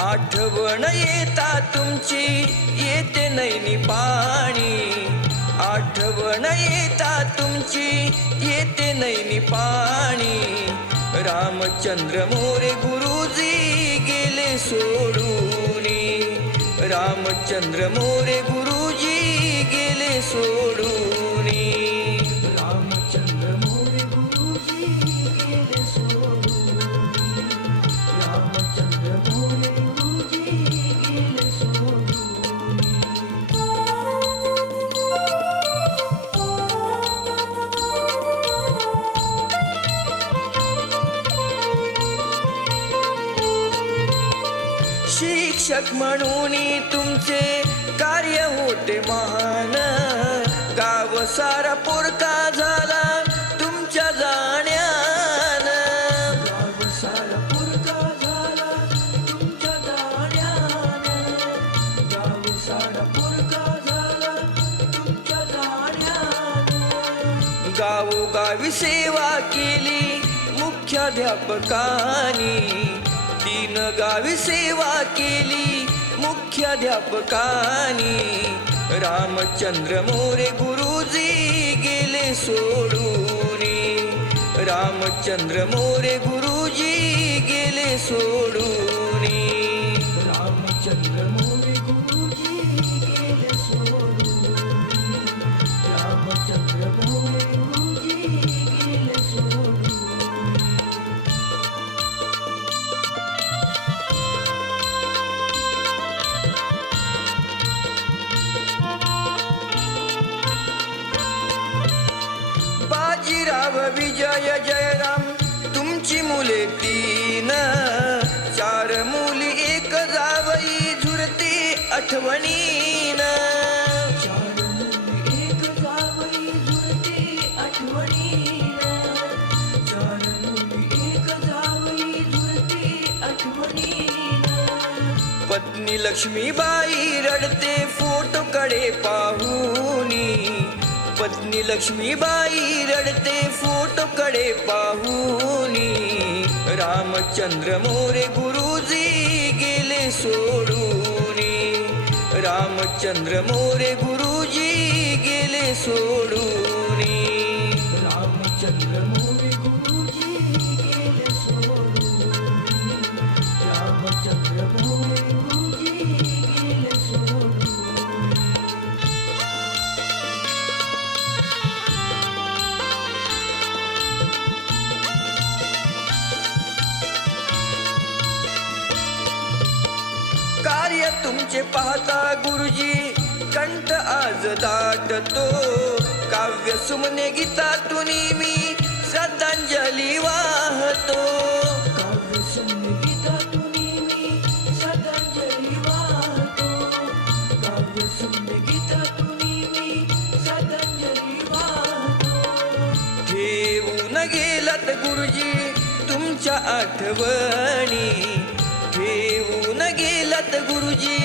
आठवण येता तुमची येते नैनी पाणी. आठवण येता तुमची येते नैनी पाणी. रामचंद्र मोरे गुरुजी गेले सोडून. रामचंद्र मोरे गुरुजी गेले सोडून. शिक्षक म्हणून तुमचे कार्य होते महान. गाव सारा पोरका झाला तुमच्या जाण्यान. गाव सारा पोरका झाला तुमच्या जाण्यान. गाव सारा पोरका झाला तुमच्या जाण्यान. गावोगावी सेवा केली मुख्याध्यापकानी. तीन गावी सेवा केली मुख्याध्यापकानी. रामचंद्र मोरे गुरुजी गेले सोडूनी. रामचंद्र मोरे गुरुजी गेले सोडू मुले तीन चार मुली एक जावई झुरते आठवणीन आठवणीन पत्नी लक्ष्मीबाई रडते फोटो कडे पाहुनी. पत्नी लक्ष्मीबाई रडते फोटो कडे पाहुनी. रामचंद्र मोरे गुरुजी गेले सोडूनी. रामचंद्र मोरे गुरुजी गेले सोडूनी. रामचंद्र मोरे तुमचे पाहता गुरुजी कंठ आज दाटतो. काव्य सुमने गीतातून मी श्रद्धांजली वाहतो. काव्य सुमने गीतातून मी श्रद्धांजली वाहतो. काव्य सुमने गीतातून मी श्रद्धांजली वाहतो. ठेवून गेलात गुरुजी तुमच्या आठवणी. येतात गुरुजी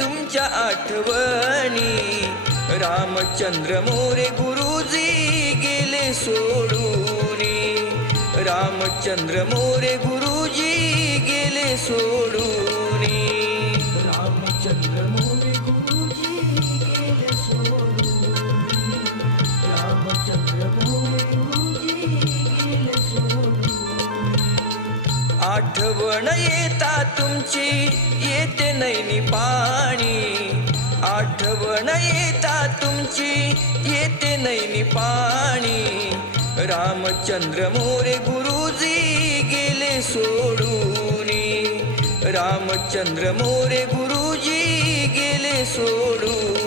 तुमच्या आठवणी. रामचंद्र मोरे गुरुजी गेले सोडून. रामचंद्र मोरे गुरुजी गेले सोडून. रामचंद्र आठवण येता तुमची येते नैनी पाणी. आठवण येता तुमची येते नैनी पाणी. रामचंद्र मोरे गुरुजी गेले सोडूनी. रामचंद्र मोरे गुरुजी गेले सोडून.